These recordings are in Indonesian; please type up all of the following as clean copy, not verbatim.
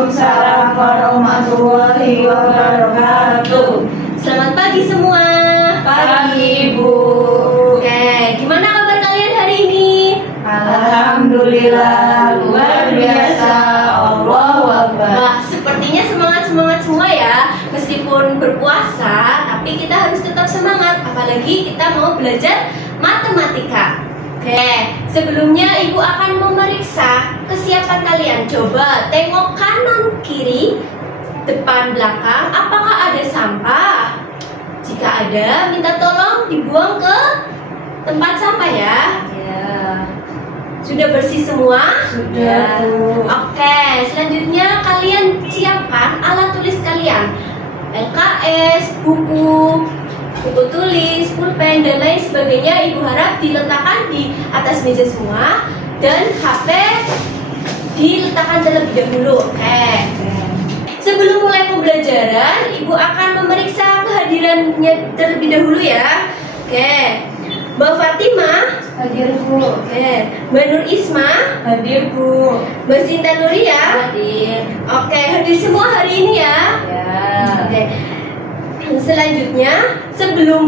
Waalaikumsalam warahmatullahi wabarakatuh. Selamat pagi semua. Pagi Ibu. Oke, gimana kabar kalian hari ini? Alhamdulillah luar biasa. Allahu Akbar. Wah, sepertinya semangat semua ya. Meskipun berpuasa, tapi kita harus tetap semangat. Apalagi kita mau belajar matematika. Oke, sebelumnya Ibu akan memeriksa kesiapan kalian. Coba tengok kanan kiri, depan belakang, apakah ada sampah? Jika ada, minta tolong dibuang ke tempat sampah ya. Ya. Sudah bersih semua? Sudah, Bu. Oke, selanjutnya kalian siapkan alat tulis kalian. LKS, buku tulis, pulpen, dan lain sebagainya. Ibu harap diletakkan di atas meja semua. Dan HP diletakkan terlebih dahulu. Oke. Sebelum mulai pembelajaran, Ibu akan memeriksa kehadirannya terlebih dahulu ya. Oke. Mbak Fatimah Hadir Bu. Oke. Mbak Nur Isma Hadir Bu. Mbak Sinta Nuria Hadir. Oke, hadir semua hari ini ya. Ya. Oke. Selanjutnya, sebelum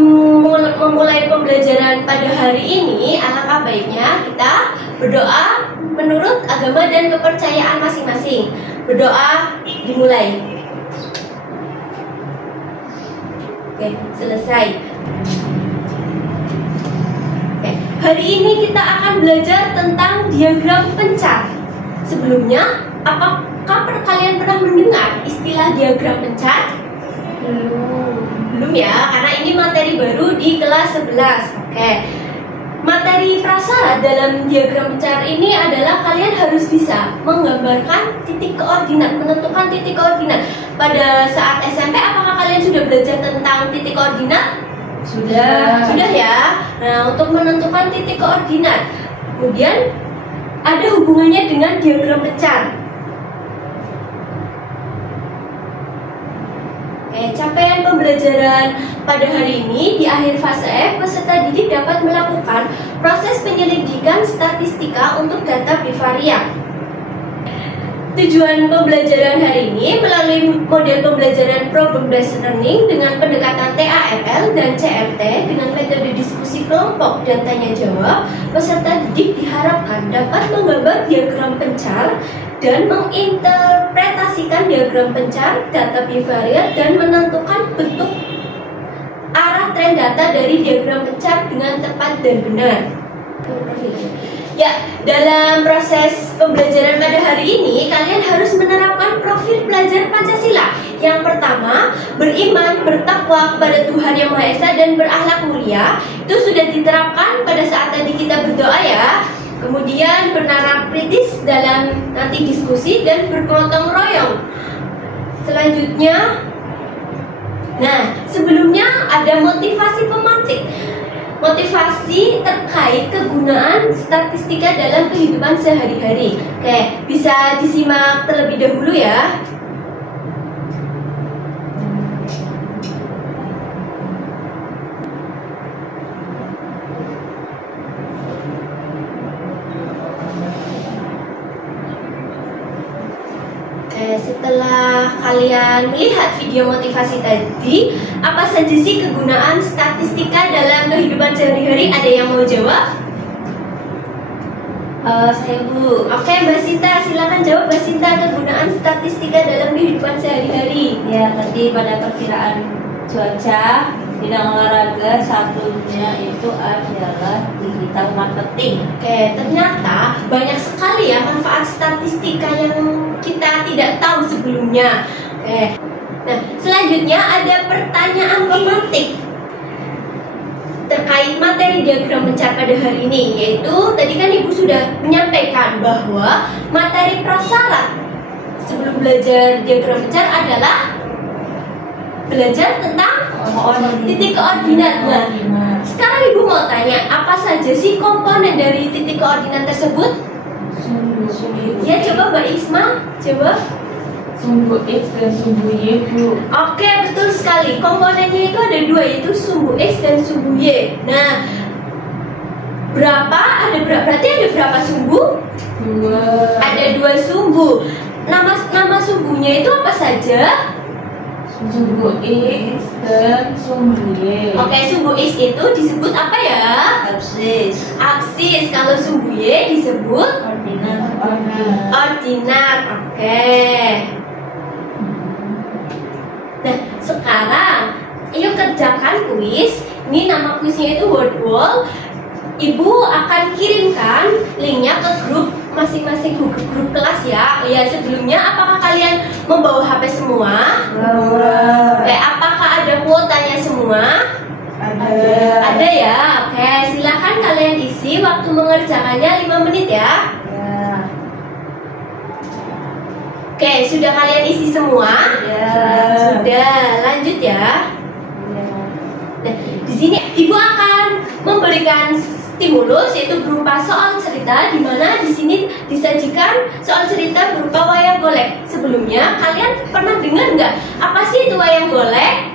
memulai pembelajaran pada hari ini, alangkah baiknya kita berdoa menurut agama dan kepercayaan masing-masing. Berdoa dimulai. Oke, selesai. Oke, hari ini kita akan belajar tentang diagram pencar. Sebelumnya, apakah kalian pernah mendengar istilah diagram pencar? Belum ya, karena ini materi baru di kelas 11. Oke. Materi prasyarat dalam diagram pencar ini adalah kalian harus bisa menggambarkan titik koordinat, menentukan titik koordinat. Pada saat SMP, apakah kalian sudah belajar tentang titik koordinat? Sudah. Sudah ya. Nah, untuk menentukan titik koordinat, kemudian ada hubungannya dengan diagram pencar. Capaian pembelajaran pada hari ini di akhir fase F, peserta didik dapat melakukan proses penyelidikan statistika untuk data bivariat. Tujuan pembelajaran hari ini melalui model pembelajaran problem based learning dengan pendekatan TARL dan CRT dengan metode diskusi kelompok dan tanya jawab, peserta didik diharapkan dapat menggambar diagram pencar dan menginterpretasikan diagram pencar, data bivariat, dan menentukan bentuk arah tren data dari diagram pencar dengan tepat dan benar. Ya, dalam proses pembelajaran pada hari ini, kalian harus menerapkan profil pelajar Pancasila. Yang pertama, beriman, bertakwa kepada Tuhan Yang Maha Esa, dan berakhlak mulia. Itu sudah diterapkan pada saat tadi kita berdoa ya. Kemudian bernalar kritis dalam nanti diskusi dan bergotong royong. Selanjutnya, nah sebelumnya ada motivasi pemantik. Motivasi terkait kegunaan statistika dalam kehidupan sehari-hari. Oke, bisa disimak terlebih dahulu ya. Setelah kalian melihat video motivasi tadi, apa saja sih kegunaan statistika dalam kehidupan sehari-hari? Ada yang mau jawab? Saya Bu. Oke, Mbak Sinta, silakan jawab Mbak Sinta, kegunaan statistika dalam kehidupan sehari-hari. Ya, tadi pada perkiraan cuaca, bidang olahraga, satunya itu adalah digital marketing. Oke, ternyata banyak sekali ya manfaat statistika yang kita tidak tahu sebelumnya. Oke, nah selanjutnya ada pertanyaan pemantik terkait materi diagram pencar pada hari ini, yaitu tadi kan Ibu sudah menyampaikan bahwa materi prasyarat sebelum belajar diagram pencar adalah belajar tentang titik koordinat. Nah, sekarang Ibu mau tanya, apa saja sih komponen dari titik koordinat tersebut? Ya, coba Mbak Isma, coba. Sumbu X dan sumbu Y Bu. Oke, betul sekali. Komponennya itu ada dua, yaitu sumbu X dan sumbu Y. Nah, berapa? Berarti ada berapa sumbu? Dua. Ada dua sumbu. nama sumbunya itu apa saja? Sumbu X dan sumbu Y. Oke, sumbu X itu disebut apa ya? Absis. Absis. Kalau sumbu Y disebut Ordinat. ordinat. Oke. Nah, sekarang yuk kerjakan kuis. Ini nama kuisnya itu word wall. Ibu akan kirimkan linknya ke grup masing-masing grup kelas ya. Ya, sebelumnya apakah kalian membawa HP semua? Bawa. Apakah ada kuotanya semua? Ada. Ada ya. Oke, silahkan kalian isi. Waktu mengerjakannya 5 menit ya. Ya. Oke, sudah kalian isi semua? Ya. Sudah, lanjut ya. Ya. Nah, di sini ibu akan memberikan stimulus yaitu berupa soal cerita, di mana di sini disajikan soal cerita berupa wayang golek. Sebelumnya kalian pernah dengar nggak apa sih itu wayang golek?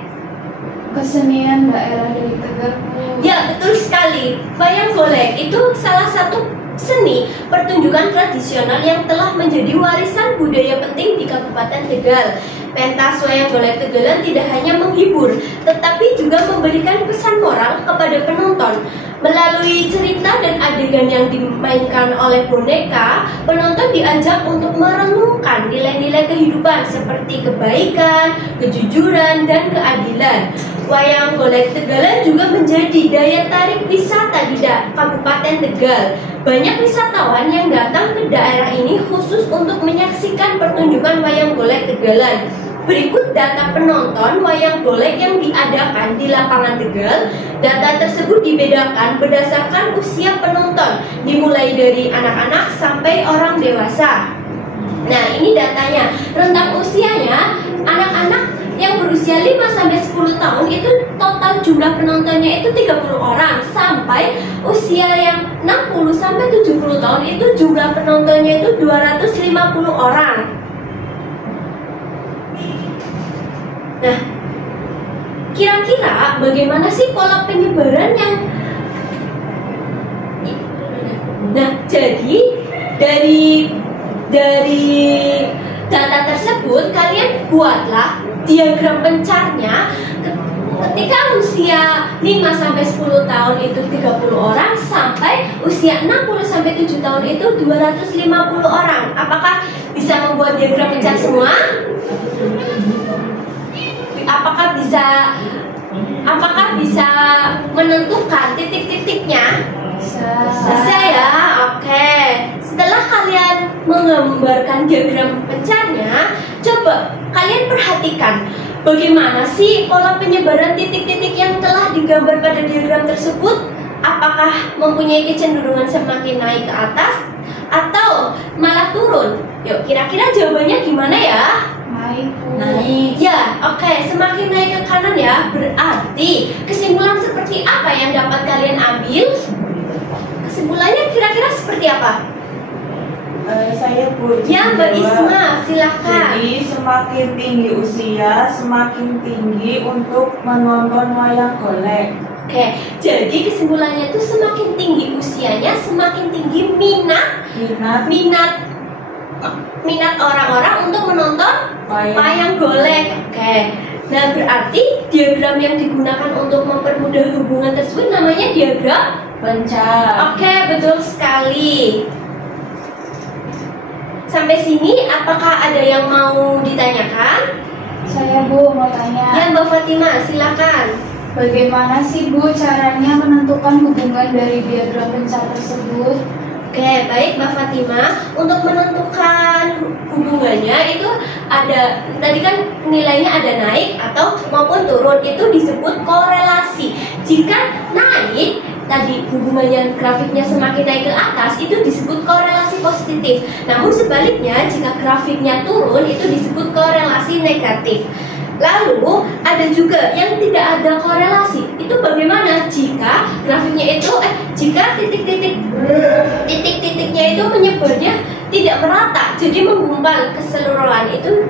Kesenian daerah dari Tegal. Ya, betul sekali. Wayang golek itu salah satu seni pertunjukan tradisional yang telah menjadi warisan budaya penting di Kabupaten Tegal. Pentas wayang golek Tegalan tidak hanya menghibur, tetapi juga memberikan pesan moral kepada penonton. Melalui cerita dan adegan yang dimainkan oleh boneka, penonton diajak untuk merenungkan nilai-nilai kehidupan seperti kebaikan, kejujuran, dan keadilan. Wayang golek Tegalan juga menjadi daya tarik wisata di Kabupaten Tegal. Banyak wisatawan yang datang ke daerah ini khusus untuk menyaksikan pertunjukan wayang golek Tegalan. Berikut data penonton wayang golek yang diadakan di lapangan Tegal. Data tersebut dibedakan berdasarkan usia penonton, dimulai dari anak-anak sampai orang dewasa. Nah, ini datanya. Rentang usianya, anak-anak yang berusia 5-10 tahun itu total jumlah penontonnya itu 30 orang, sampai usia yang 60-70 tahun itu jumlah penontonnya itu 250 orang. Nah, kira-kira bagaimana sih pola penyebaran yang jadi dari data tersebut kalian buatlah diagram pencarnya. Ketika usia 5-10 tahun itu 30 orang, sampai usia 60-7 tahun itu 250 orang. Apakah bisa membuat diagram pencar semua? Apakah bisa menentukan titik-titiknya? Bisa ya. Oke. Setelah kalian menggambarkan diagram pencarnya, coba kalian perhatikan bagaimana sih pola penyebaran titik-titik yang telah digambar pada diagram tersebut. Apakah mempunyai kecenderungan semakin naik ke atas atau malah turun? Yuk, kira-kira jawabannya gimana ya? Naik. Ya, oke. Semakin naik ke kanan ya. Berarti kesimpulan seperti apa yang dapat kalian ambil? Kesimpulannya kira-kira seperti apa? Saya Bu. Ya, Mbak Isma, silahkan. Jadi semakin tinggi usia, semakin tinggi untuk menonton wayang golek. Oke, jadi kesimpulannya itu semakin tinggi usianya, semakin tinggi minat orang-orang untuk menonton wayang golek. Oke. Nah, berarti diagram yang digunakan untuk mempermudah hubungan tersebut namanya diagram pencar. Oke, betul sekali. Sampai sini apakah ada yang mau ditanyakan? Saya Bu mau tanya. Ya, Mbak Fatima, silakan. Bagaimana sih Bu caranya menentukan hubungan dari diagram pencar tersebut? Oke, baik Mbak Fatima. Untuk menentukan hubungannya itu ada, tadi kan nilainya ada naik atau maupun turun, itu disebut korelasi. Jika naik, tadi hubungannya grafiknya semakin naik ke atas, itu disebut korelasi positif. Namun sebaliknya, jika grafiknya turun, itu disebut korelasi negatif. Lalu ada juga yang tidak ada korelasi. Itu bagaimana jika grafiknya itu jika titik-titiknya itu menyebarnya tidak merata, jadi menggumpal keseluruhan, itu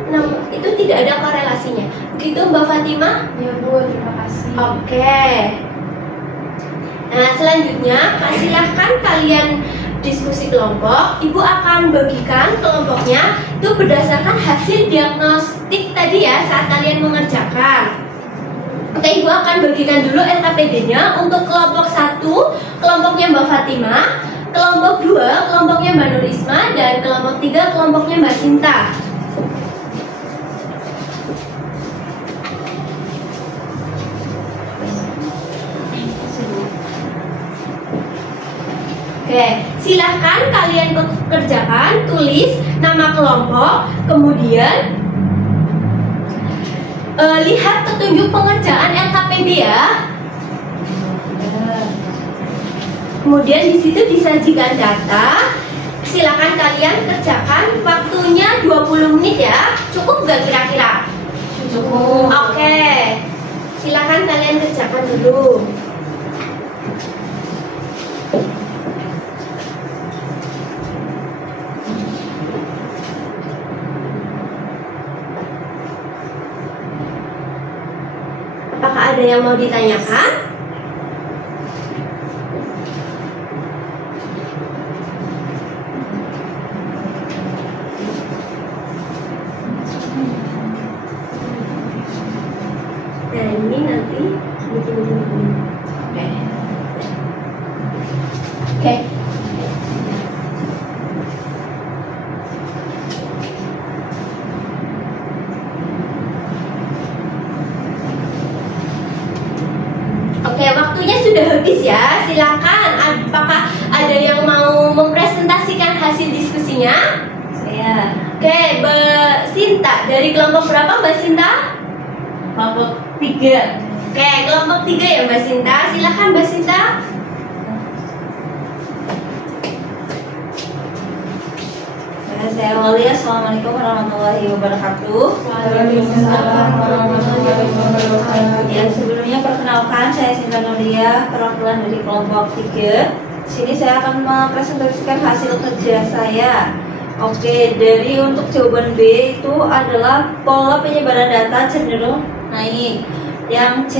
tidak ada korelasinya. Begitu Mbak Fatima? Ya Bu, terima kasih. Oke. Nah, selanjutnya silahkan kalian diskusi kelompok, Ibu akan bagikan kelompoknya itu berdasarkan hasil diagnostik tadi ya saat kalian mengerjakan. Oke, Ibu akan bagikan dulu LKPD-nya untuk kelompok 1, kelompoknya Mbak Fatimah, kelompok 2, kelompoknya Mbak Nur Isma, dan kelompok 3, kelompoknya Mbak Sinta. Oke, silahkan kalian kerjakan, tulis nama kelompok, kemudian lihat petunjuk pengerjaan LKPD ya. Kemudian di situ disajikan data. Silakan kalian kerjakan, waktunya 20 menit ya. Cukup nggak kira-kira? Cukup. Oke, silakan kalian kerjakan dulu. Apakah ada yang mau ditanyakan? Nah ini nanti begini. Oke. Oke, waktunya sudah habis ya. Silakan. Apakah ada yang mau mempresentasikan hasil diskusinya? Saya. Oke, Mbak Sinta dari kelompok berapa Mbak Sinta? Kelompok 3. Oke, kelompok 3 ya Mbak Sinta. Silakan Mbak Sinta. Saya Walia. Assalamualaikum warahmatullahi wabarakatuh. Waalaikumsalam warahmatullahi wabarakatuh. Ya, sebelumnya perkenalkan, saya Sinta Nuria, perwakilan dari kelompok 3. Sini saya akan mempresentasikan hasil kerja saya. Oke, dari untuk jawaban B itu adalah pola penyebaran data cenderung naik. Yang C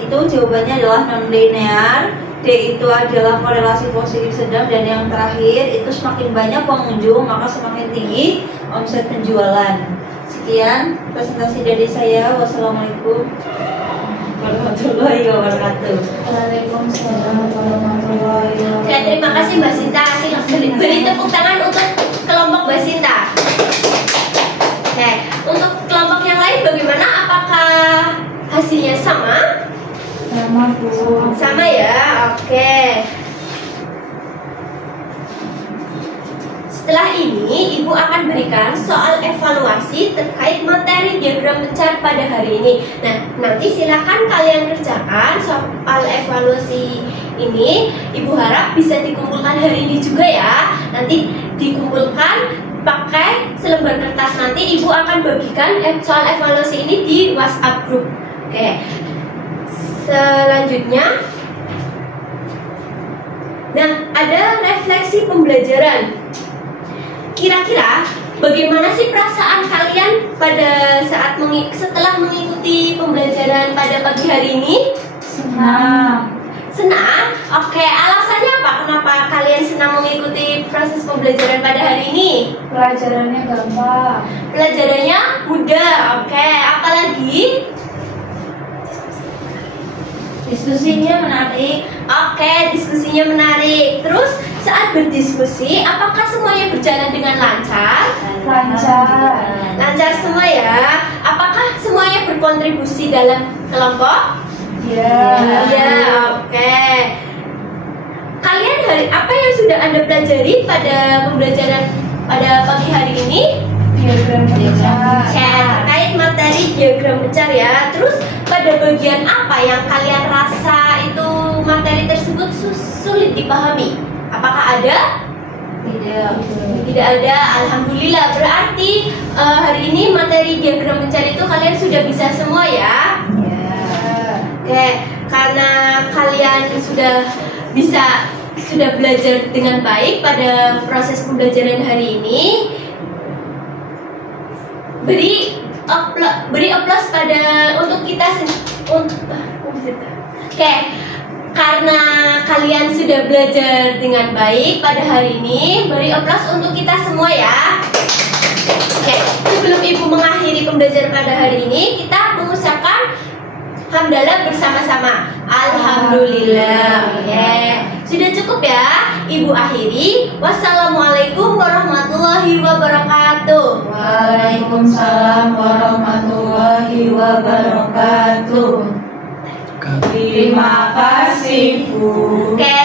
itu jawabannya adalah non-linear. D itu adalah korelasi positif sedang, dan yang terakhir itu semakin banyak pengunjung maka semakin tinggi omset penjualan. Sekian presentasi dari saya. Wassalamualaikum warahmatullahi wabarakatuh. Waalaikumsalam warahmatullahi wabarakatuh. Oke, terima kasih Mbak Sinta. Beri tepuk tangan untuk kelompok Mbak Sinta. Oke, untuk kelompok yang lain bagaimana? Apakah hasilnya sama? Sama Bu. Sama ya, oke. Setelah ini, Ibu akan berikan soal evaluasi terkait materi diagram pencar pada hari ini. Nah, nanti silakan kalian kerjakan soal evaluasi ini. Ibu harap bisa dikumpulkan hari ini juga ya. Nanti dikumpulkan pakai selembar kertas. Nanti Ibu akan bagikan soal evaluasi ini di WhatsApp group. Oke. Selanjutnya, nah ada refleksi pembelajaran. Kira-kira bagaimana sih perasaan kalian pada saat setelah mengikuti pembelajaran pada pagi hari ini? Senang. Senang? Oke, alasannya apa? Kenapa kalian senang mengikuti proses pembelajaran pada hari ini? Pelajarannya gampang. Pelajarannya mudah. Oke, apalagi? Diskusinya menarik. Oke, diskusinya menarik. Terus saat berdiskusi, apakah semuanya berjalan dengan lancar? Lancar. Lancar semua ya. Apakah semuanya berkontribusi dalam kelompok? Ya. Ya, oke. Kalian apa yang sudah Anda pelajari pada pembelajaran pada pagi hari ini? Diagram pencar. Terkait materi diagram pencar ya. Terus pada bagian apa yang kalian rasa itu materi tersebut sulit dipahami? Apakah ada? Tidak. Tidak ada. Alhamdulillah. Berarti hari ini materi diagram pencar itu kalian sudah bisa semua ya? Ya. Oke, karena kalian sudah belajar dengan baik pada proses pembelajaran hari ini, beri aplaus pada untuk kita. Oke, karena kalian sudah belajar dengan baik pada hari ini, beri aplaus untuk kita semua ya. Oke, sebelum Ibu mengakhiri pembelajaran pada hari ini, kita mengucapkan hamdalah bersama-sama. Alhamdulillah. Oke, sudah cukup ya. Ibu akhiri. Wassalamualaikum warahmatullahi wabarakatuh. Waalaikumsalam warahmatullahi wabarakatuh. Terima kasih, Bu. Oke,